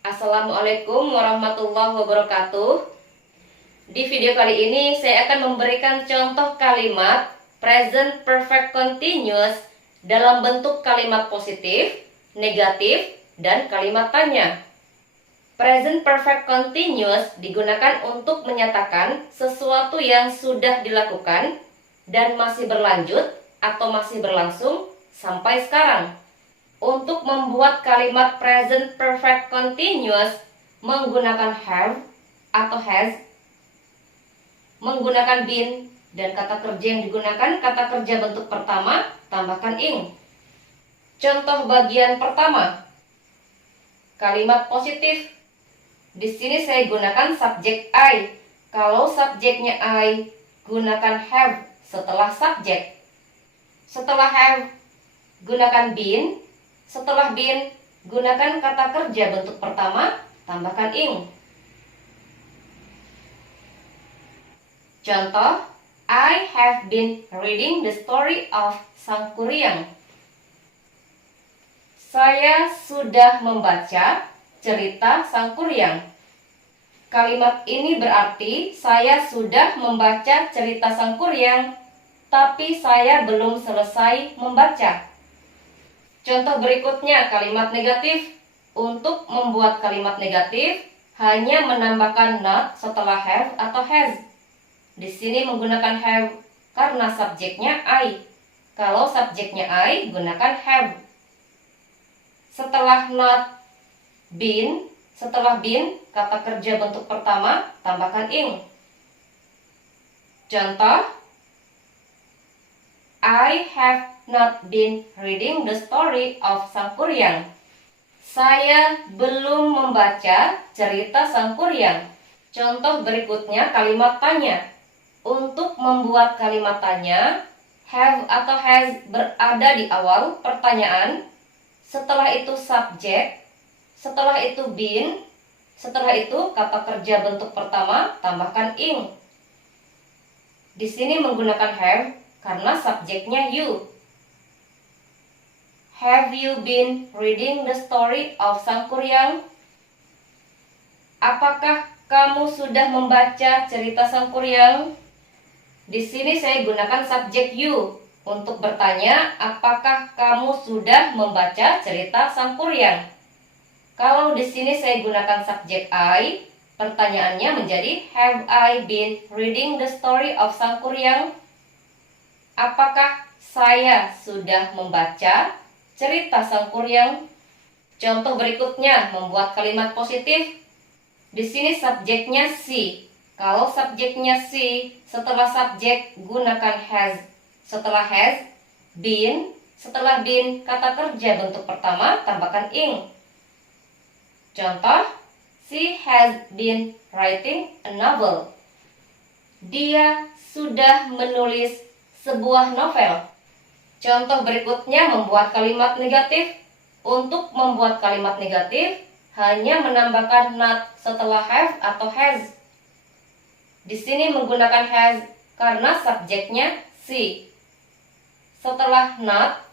Assalamualaikum warahmatullahi wabarakatuh. Di video kali ini saya akan memberikan contoh kalimat present perfect continuous dalam bentuk kalimat positif, negatif, dan kalimat tanya. Present perfect continuous digunakan untuk menyatakan sesuatu yang sudah dilakukan dan masih berlanjut atau masih berlangsung sampai sekarang. Untuk membuat kalimat present perfect continuous menggunakan have atau has, menggunakan been, dan kata kerja yang digunakan kata kerja bentuk pertama tambahkan ing. Contoh bagian pertama, kalimat positif. Di sini saya gunakan subjek I. Kalau subjeknya I, gunakan have setelah subjek. Setelah have, gunakan been. Setelah been, gunakan kata kerja bentuk pertama, tambahkan ing. Contoh, I have been reading the story of Sangkuriang. Saya sudah membaca cerita Sangkuriang. Kalimat ini berarti saya sudah membaca cerita Sangkuriang, tapi saya belum selesai membaca. Contoh berikutnya kalimat negatif. Untuk membuat kalimat negatif hanya menambahkan not setelah have atau has. Di sini menggunakan have karena subjeknya I. Kalau subjeknya I, gunakan have. Setelah not, been. Setelah been, kata kerja bentuk pertama tambahkan ing. Contoh, I have not been reading the story of Sangkuriang. Saya belum membaca cerita Sangkuriang. Contoh berikutnya kalimat tanya. Untuk membuat kalimat tanya, have atau has berada di awal pertanyaan. Setelah itu subjek. Setelah itu been. Setelah itu kata kerja bentuk pertama tambahkan ing. Di sini menggunakan have karena subjeknya you. Have you been reading the story of Sangkuriang? Apakah kamu sudah membaca cerita Sangkuriang? Di sini saya gunakan subjek you untuk bertanya, apakah kamu sudah membaca cerita Sangkuriang? Kalau di sini saya gunakan subjek I, pertanyaannya menjadi have I been reading the story of Sangkuriang? Apakah saya sudah membaca cerita Sangkuriang? Contoh berikutnya membuat kalimat positif. Di sini subjeknya si. Kalau subjeknya si, setelah subjek gunakan has. Setelah has, been. Setelah been, kata kerja bentuk pertama tambahkan ing. Contoh, she has been writing a novel. Dia sudah menulis sebuah novel. Contoh berikutnya membuat kalimat negatif. Untuk membuat kalimat negatif hanya menambahkan not setelah have atau has. Di sini menggunakan has karena subjeknya she. Setelah not,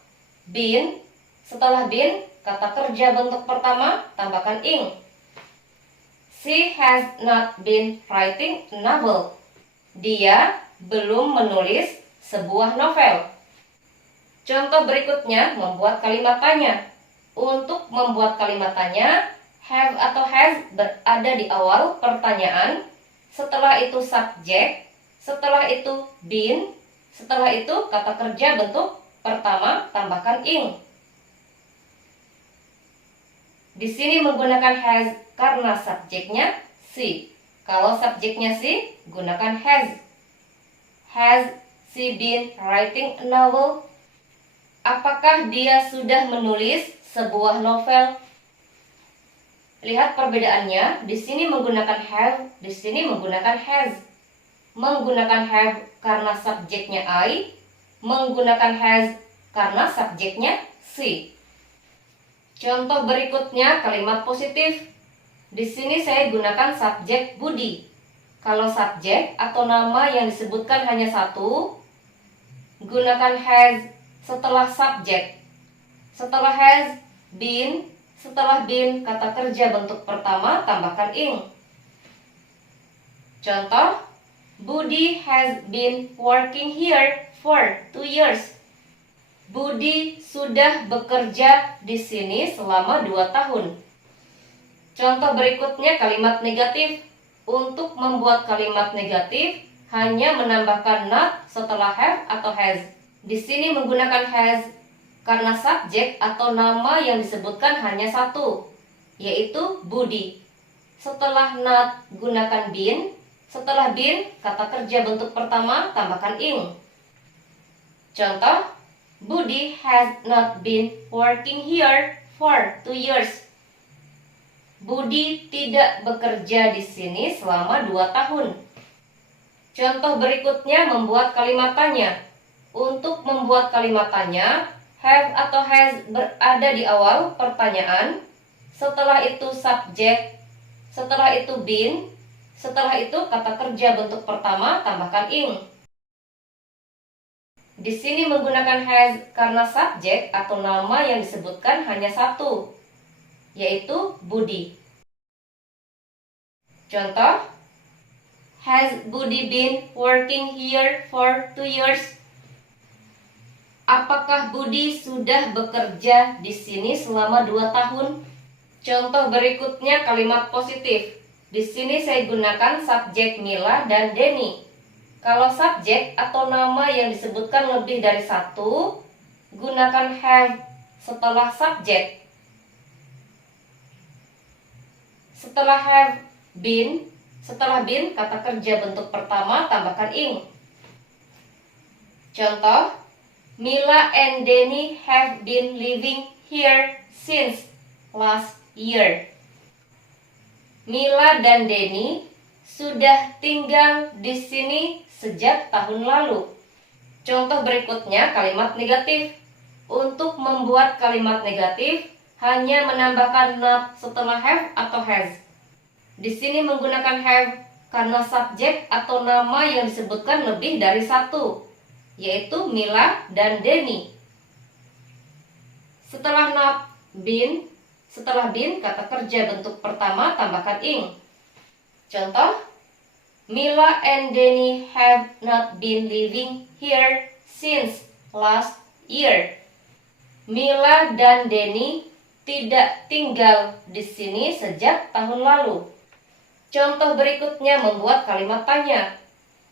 been. Setelah been, kata kerja bentuk pertama tambahkan ing. She has not been writing a novel. Dia belum menulis sebuah novel. Contoh berikutnya membuat kalimat tanya. Untuk membuat kalimat tanya, have atau has berada di awal pertanyaan. Setelah itu subjek. Setelah itu been. Setelah itu kata kerja bentuk pertama tambahkan ing. Di sini menggunakan has karena subjeknya she. Kalau subjeknya she, gunakan has. Has she been writing a novel? Apakah dia sudah menulis sebuah novel? Lihat perbedaannya. Di sini menggunakan have, di sini menggunakan has. Menggunakan have karena subjeknya I, menggunakan has karena subjeknya she. Contoh berikutnya kalimat positif. Di sini saya gunakan subjek Budi. Kalau subjek atau nama yang disebutkan hanya satu, gunakan has setelah subjek. Setelah has, been. Setelah been kata kerja bentuk pertama tambahkan ing. Contoh, Budi has been working here for 2 years. Budi sudah bekerja di sini selama 2 tahun. Contoh berikutnya kalimat negatif. Untuk membuat kalimat negatif, hanya menambahkan not setelah have atau has. Di sini menggunakan has karena subjek atau nama yang disebutkan hanya satu, yaitu Budi. Setelah not, gunakan been. Setelah been, kata kerja bentuk pertama, tambahkan ing. Contoh, Budi has not been working here for 2 years. Budi tidak bekerja di sini selama 2 tahun. Contoh berikutnya membuat kalimat tanya. Untuk membuat kalimat tanya, have atau has berada di awal pertanyaan, setelah itu subjek, setelah itu been, setelah itu kata kerja bentuk pertama tambahkan ing. Di sini menggunakan has karena subjek atau nama yang disebutkan hanya satu, yaitu Budi. Contoh, has Budi been working here for 2 years? Apakah Budi sudah bekerja di sini selama 2 tahun? Contoh berikutnya kalimat positif. Di sini saya gunakan subjek Mila dan Denny. Kalau subjek atau nama yang disebutkan lebih dari satu, gunakan have setelah subjek. Setelah have been, setelah been kata kerja bentuk pertama tambahkan ing. Contoh, Mila and Denny have been living here since last year. Mila dan Denny sudah tinggal di sini sejak tahun lalu. Contoh berikutnya kalimat negatif. Untuk membuat kalimat negatif, hanya menambahkan not setelah have atau has. Di sini menggunakan have karena subjek atau nama yang disebutkan lebih dari satu, yaitu Mila dan Denny. Setelah not, been. Setelah been, kata kerja bentuk pertama tambahkan ing. Contoh, Mila and Denny have not been living here since last year. Mila dan Denny tidak tinggal di sini sejak tahun lalu. Contoh berikutnya membuat kalimat tanya.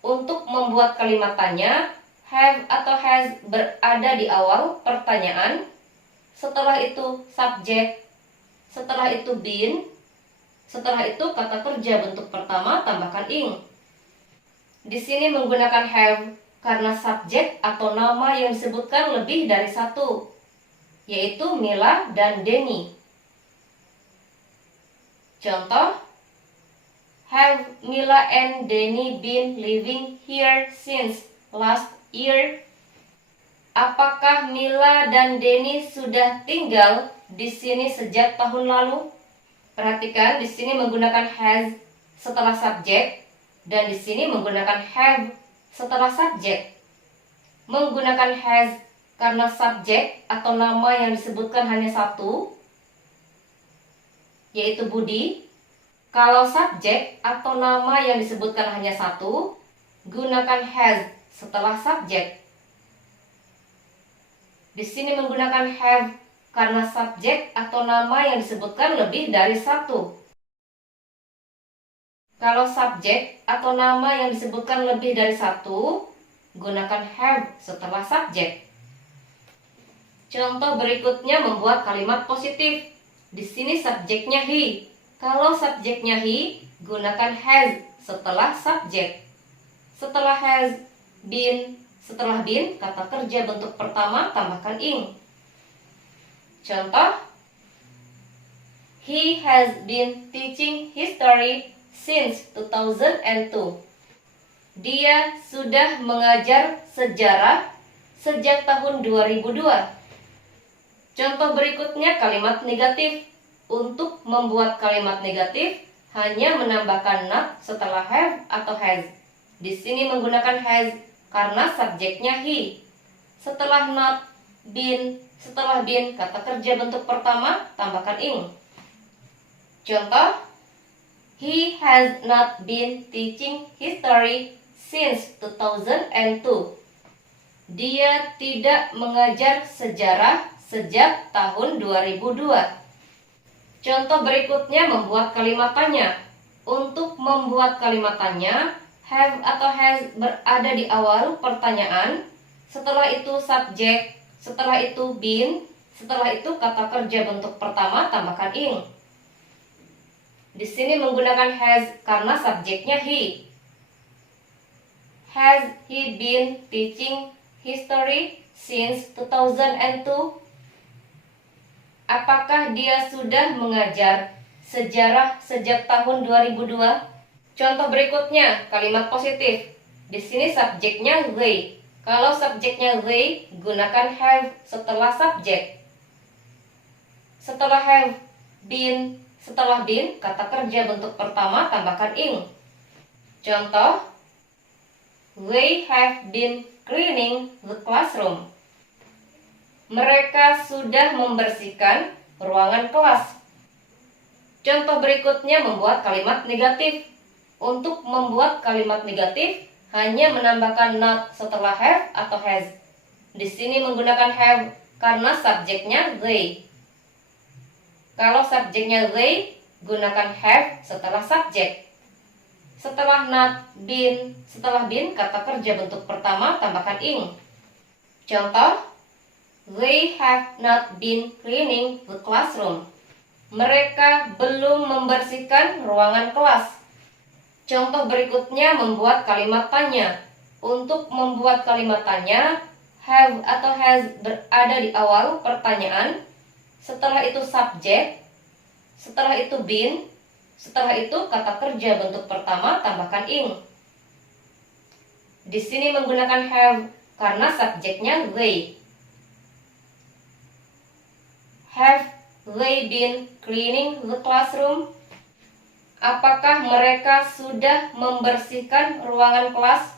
Untuk membuat kalimat tanya, have atau has berada di awal pertanyaan, setelah itu subjek, setelah itu been, setelah itu kata kerja bentuk pertama tambahkan ing. Di sini menggunakan have karena subjek atau nama yang disebutkan lebih dari satu, yaitu Mila dan Denny. Contoh, have Mila and Denny been living here since last year? Apakah Mila dan Denny sudah tinggal di sini sejak tahun lalu? Perhatikan di sini menggunakan has setelah subjek dan di sini menggunakan have setelah subjek. Menggunakan has karena subjek atau nama yang disebutkan hanya satu, yaitu Budi. Kalau subjek atau nama yang disebutkan hanya satu, gunakan has setelah subjek. Di sini menggunakan have karena subjek atau nama yang disebutkan lebih dari satu. Kalau subjek atau nama yang disebutkan lebih dari satu, gunakan have setelah subjek. Contoh berikutnya membuat kalimat positif. Di sini subjeknya he. Kalau subjeknya he, gunakan has setelah subjek. Setelah has been, setelah been, kata kerja bentuk pertama tambahkan ing. Contoh, he has been teaching history since 2002. Dia sudah mengajar sejarah sejak tahun 2002. Contoh berikutnya kalimat negatif. Untuk membuat kalimat negatif, hanya menambahkan not setelah have atau has. Di sini menggunakan has karena subjeknya he. Setelah not, been. Setelah been, kata kerja bentuk pertama, tambahkan ing. Contoh, he has not been teaching history since 2002. Dia tidak mengajar sejarah sejak tahun 2002. Contoh berikutnya membuat kalimat tanya. Untuk membuat kalimat tanya, have atau has berada di awal pertanyaan, setelah itu subjek, setelah itu been, setelah itu kata kerja bentuk pertama tambahkan ing. Di sini menggunakan has karena subjeknya he. Has he been teaching history since 2002? Apakah dia sudah mengajar sejarah sejak tahun 2002? Contoh berikutnya, kalimat positif. Di sini subjeknya they. Kalau subjeknya they, gunakan have setelah subjek. Setelah have been, setelah been, kata kerja bentuk pertama tambahkan ing. Contoh, they have been cleaning the classroom. Mereka sudah membersihkan ruangan kelas. Contoh berikutnya membuat kalimat negatif. Untuk membuat kalimat negatif, hanya menambahkan not setelah have atau has. Di sini menggunakan have karena subjeknya they. Kalau subjeknya they, gunakan have setelah subjek. Setelah not, been, setelah been, kata kerja bentuk pertama tambahkan ing. Contoh, they have not been cleaning the classroom. Mereka belum membersihkan ruangan kelas. Contoh berikutnya membuat kalimat tanya. Untuk membuat kalimat tanya, have atau has berada di awal pertanyaan, setelah itu subjek, setelah itu been, setelah itu kata kerja bentuk pertama tambahkan ing. Di sini menggunakan have karena subjeknya they. Have they been cleaning the classroom? Apakah mereka sudah membersihkan ruangan kelas?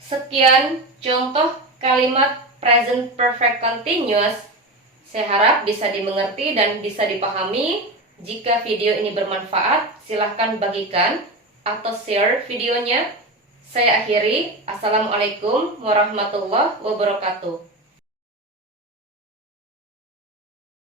Sekian contoh kalimat present perfect continuous. Saya harap bisa dimengerti dan bisa dipahami. Jika video ini bermanfaat, silahkan bagikan atau share videonya. Saya akhiri. Assalamualaikum warahmatullahi wabarakatuh.